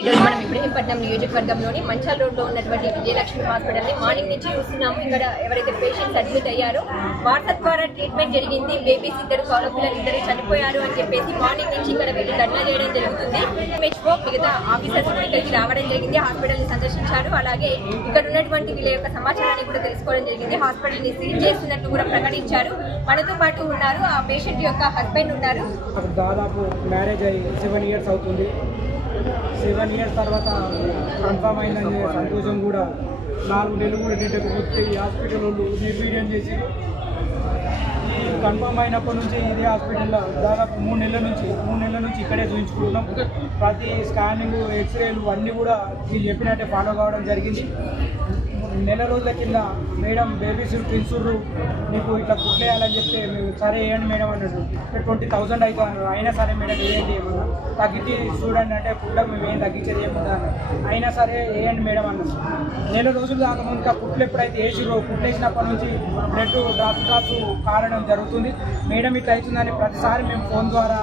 ఈరోజు మనం ఇబ్రహీంపట్నం నియోజకవర్గంలోని మంచాల రోడ్లో ఉన్నటువంటి విజయలక్ష్మి హాస్పిటల్ని మార్నింగ్ నుంచి చూస్తున్నాము. ఇక్కడ ఎవరైతే పేషెంట్స్ అడ్మిట్ అయ్యారో వాట్సాప్ ద్వారా ట్రీట్మెంట్ జరిగింది. బేబీస్ ఇద్దరు కౌల పిల్లలు ఇద్దరు చనిపోయారు అని చెప్పేసి మార్నింగ్ నుంచి ఇక్కడ వెళ్ళి ధర్నా చేయడం జరుగుతుంది. ఎంహెచ్ఓ మిగతా ఆఫీసర్స్ కూడా ఇక్కడికి రావడం జరిగింది. హాస్పిటల్ని సందర్శించారు. అలాగే ఇక్కడ ఉన్నటువంటి వీళ్ళ యొక్క సమాచారాన్ని కూడా తెలుసుకోవడం జరిగింది. హాస్పిటల్ని సీల్ చేస్తున్నట్లు కూడా ప్రకటించారు. మనతో పాటు ఉన్నారు ఆ పేషెంట్ యొక్క హస్బెండ్ ఉన్నారు. దాదాపు మ్యారేజ్ అయ్యి సెవెన్ ఇయర్స్ అవుతుంది. సెవెన్ ఇయర్స్ తర్వాత కన్ఫామ్ అయిందని సంతోషం కూడా. నాలుగు నెలలు కూడా డేటకపోతే ఈ హాస్పిటల్ వాళ్ళు నిర్వీర్యం చేసి కన్ఫర్మ్ అయినప్పటి నుంచి ఇదే హాస్పిటల్లో దాదాపు మూడు నెలల నుంచి మూడు నెలల నుంచి ఇక్కడే చూపించుకుంటున్నాం ప్రతి స్కానింగ్ ఎక్స్రేలు అన్నీ కూడా మీరు చెప్పినట్టే ఫాలో కావడం జరిగింది. నెల రోజుల కింద మేడం బేబీస్ ప్రిన్సూరు నీకు ఇట్లా కుట్లేయాలని చెప్తే సరే వేయండి మేడం అన్నట్టు. ట్వంటీ థౌసండ్ అయితే అయినా సరే మేడం వేయండి ఏమన్నా తగ్గించి చూడండి అంటే కుట్లకు మేము ఏం తగ్గించేది ఏముందా అయినా సరే వేయండి మేడం అన్నారు. నెల రోజులు కాకముందు ఆ కుట్లు ఎప్పుడైతే వేసిరో కుట్లు వేసినప్పటి నుంచి బ్లడ్ డ్రాప్స్ డ్రాప్స్ కారడం జరుగుతుంది. మేడం ఇట్లా అవుతుందని ప్రతిసారి మేము ఫోన్ ద్వారా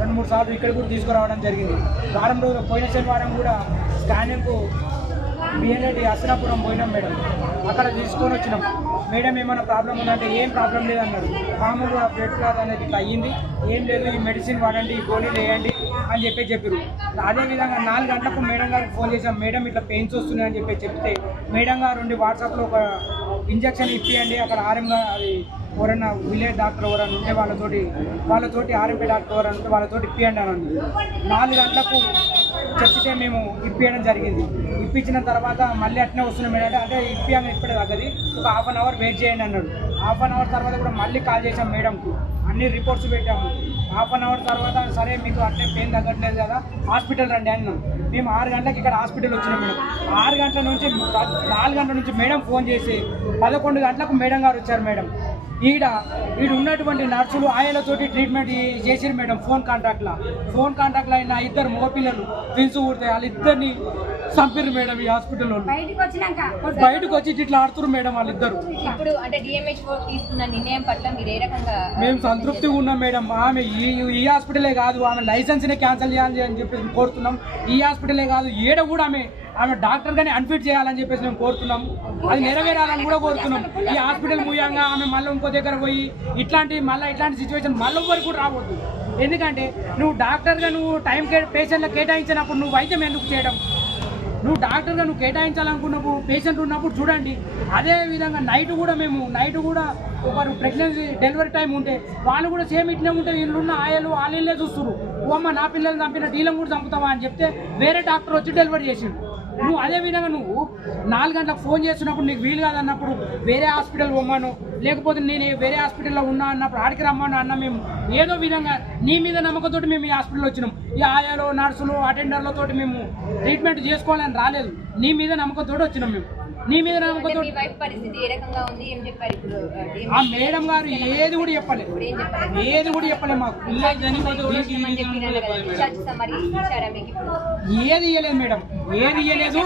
రెండు మూడు సార్లు ఇక్కడ కూడా తీసుకురావడం జరిగింది. వారం రోజులు పోయిన శనివారం కూడా స్కానింగ్కు బిఎన్ఐటి అసనాపురం పోయినాం మేడం. అక్కడ తీసుకొని వచ్చినాం. మేడం ఏమైనా ప్రాబ్లం ఉందంటే ఏం ప్రాబ్లం లేదన్నారు. మామూలుగా బ్లడ్ క్లాత్ అనేది ఇట్లా అయ్యింది. ఏం లేదు ఈ మెడిసిన్ వాడండి ఈ గోళీలు వేయండి అని చెప్పి చెప్పారు అదేవిధంగా నాలుగు గంటలకు మేడం గారికి ఫోన్ చేసాం మేడం ఇట్లా పెయిన్స్ వస్తున్నాయని చెప్పి చెప్తే మేడం గారు ఉండి వాట్సాప్లో ఒక ఇంజక్షన్ ఇప్పియండి. అక్కడ ఆర్ఎంగా అది ఎవరన్నా విలేజ్ డాక్టర్ ఎవరన్నా ఉంటే వాళ్ళతోటి వాళ్ళతోటి ఆర్ఎంపీ డాక్టర్ ఎవరన్నా ఉంటే వాళ్ళతోటి ఇప్పియండి అని అన్నారు. నాలుగు గంటలకు చెప్తే మేము ఇప్పించడం జరిగింది. ఇప్పించిన తర్వాత మళ్ళీ అట్నే వస్తున్నాం. ఏంటంటే అంటే ఇప్పియంగా ఇప్పుడే తగ్గది. ఒక హాఫ్ అన్ అవర్ వెయిట్ చేయండి అన్నాడు. హాఫ్ అన్ అవర్ తర్వాత కూడా మళ్ళీ కాల్ చేసాం మేడంకు. అన్ని రిపోర్ట్స్ పెట్టాము. హాఫ్ అన్ అవర్ తర్వాత సరే మీకు అట్లే పెయిన్ తగ్గట్లేదు కదా హాస్పిటల్ రండి అన్నాం. మేము ఆరు గంటలకు ఇక్కడ హాస్పిటల్ వచ్చినాం మేడం. ఆరు గంటల నుంచి నాలుగు గంటల నుంచి మేడం ఫోన్ చేసి పదకొండు గంటలకు మేడం గారు వచ్చారు మేడం. ఈడ ఈడ ఉన్నటువంటి నర్సులు ఆయనతోటి ట్రీట్మెంట్ చేసిరు మేడం ఫోన్ కాంటాక్ట్లో ఫోన్ కాంటాక్ట్లో అయిన ఇద్దరు మగపిల్లలు ట్విన్స్ ఊడితే వాళ్ళిద్దరిని చంపిర్రు మేడం ఈ హాస్పిటల్ వాళ్ళు. బయటికి వచ్చి ఇట్లా ఆడుతున్నారు మేడం వాళ్ళిద్దరు. ఇప్పుడు అంటే డిఎంహెచ్ఓ తీసుకున్న నిర్ణయం పట్ల మీరు ఏ రకంగా మేము సంతృప్తిగా ఉన్నాం మేడం. ఆమె ఈ ఈ హాస్పిటలే కాదు ఆమె లైసెన్స్నే క్యాన్సిల్ చేయాలని అని చెప్పేసి కోరుతున్నాం. ఈ హాస్పిటలే కాదు ఏడ కూడా ఆమె ఆమె డాక్టర్ గానే అన్ఫిట్ చేయాలని చెప్పేసి మేము కోరుతున్నాం. అది నెరవేరాలని కూడా కోరుతున్నాం. ఈ హాస్పిటల్ మూయంగా ఆమె మళ్ళీ ఇంకో దగ్గర పోయి ఇట్లాంటి మళ్ళీ ఇట్లాంటి సిచ్యువేషన్ మళ్ళీ వరకు కూడా రావద్దు. ఎందుకంటే నువ్వు డాక్టర్గా నువ్వు టైం కే పేషెంట్లకు కేటాయించినప్పుడు నువ్వు వైద్యం ఎందుకు చేయడం? నువ్వు డాక్టర్గా నువ్వు కేటాయించాలనుకున్నప్పుడు పేషెంట్ ఉన్నప్పుడు చూడండి. అదే విధంగా నైట్ కూడా మేము నైట్ కూడా ఒకరు ప్రెగ్నెన్సీ డెలివరీ టైం ఉంటే వాళ్ళు కూడా సేమ్ ఇట్లే ఉంటే వీళ్ళున్న ఆయలు వాళ్ళే చూస్తున్నారు ఓ అమ్మ నా పిల్లల్ని చంపిన డీలం కూడా చంపుతావా? అని చెప్తే వేరే డాక్టర్ వచ్చి డెలివరీ చేసిండు. నువ్వు అదే విధంగా నువ్వు నాలుగు గంటలకు ఫోన్ చేస్తున్నప్పుడు నీకు వీలు కాదన్నప్పుడు వేరే హాస్పిటల్ పోమాను లేకపోతే నేను వేరే హాస్పిటల్లో ఉన్నా అన్నప్పుడు ఆడికి రమ్మాను అన్న మేము ఏదో విధంగా నీ మీద నమ్మకంతో మేము ఈ హాస్పిటల్ వచ్చినాం. ఈ ఆయాలో నర్సులు అటెండర్లతో మేము ట్రీట్మెంట్ చేసుకోవాలని రాలేదు. నీ మీద నమ్మకంతో వచ్చినాం మేము. నీ మీద నమ్మకంతో మీ వైఫ్ పరిస్థితి ఏ రకంగా ఉంది? ఏం చెప్పారు ఇప్పుడు ఆ మేడం గారు ఏది కూడా చెప్పలేదు. ఏది కూడా చెప్పలేదు మాకు. ఏది ఇయ్యలేదు మేడం. ఏది ఇయ్యలేదు.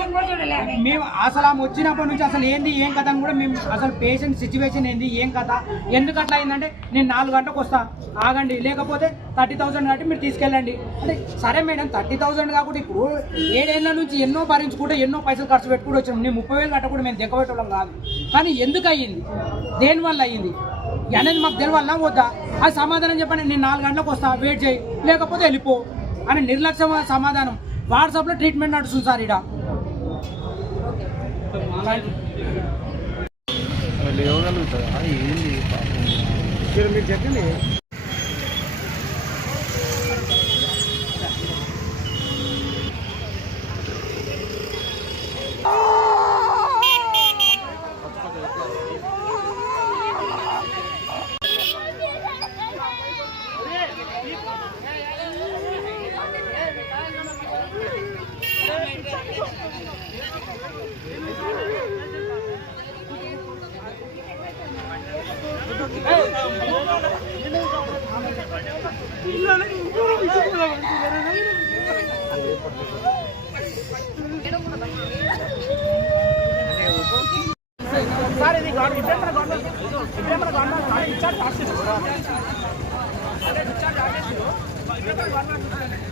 మేము అసలు ఆమె వచ్చినప్పటి నుంచి అసలు ఏంది ఏం కథ అని కూడా మేము అసలు పేషెంట్ సిచ్యువేషన్ ఏంది ఏం కథ ఎందుకు అట్లా అయిందంటే నేను నాలుగు గంటలకు వస్తా ఆగండి. లేకపోతే థర్టీ థౌసండ్ కాబట్టి మీరు తీసుకెళ్ళండి. అంటే సరే మేడం థర్టీ థౌసండ్ కాకుండా ఇప్పుడు ఏడేళ్ళ నుంచి ఎన్నో భరించుకుంటే ఎన్నో పైసలు ఖర్చు పెట్టుకుంటూ వచ్చాం నేను ముప్పై వేలు కట్టకుండా మేము దిగబెట్టడం కాదు. కానీ ఎందుకు అయ్యింది? దేనివల్ల అయ్యింది? అనేది మాకు తెలియాలన్నా వద్దా? అది సమాధానం చెప్పండి. నేను నాలుగు గంటలకు వస్తా వెయిట్ చేయి. లేకపోతే వెళ్ళిపో. అని నిర్లక్ష్యమైన సమాధానం. వాట్సాప్లో ట్రీట్మెంట్ నడుస్తుంది సార్ ఇక్కడ మీరు చెప్పింది సార్ ఇది గవర్నమెంట్ ఇప్పుడే మన గవర్నమెంట్ ఇప్పుడే మన గవర్నమెంట్ ఇచ్చారు ఆర్టిస్ట్ అదే ఇప్పుడే మన government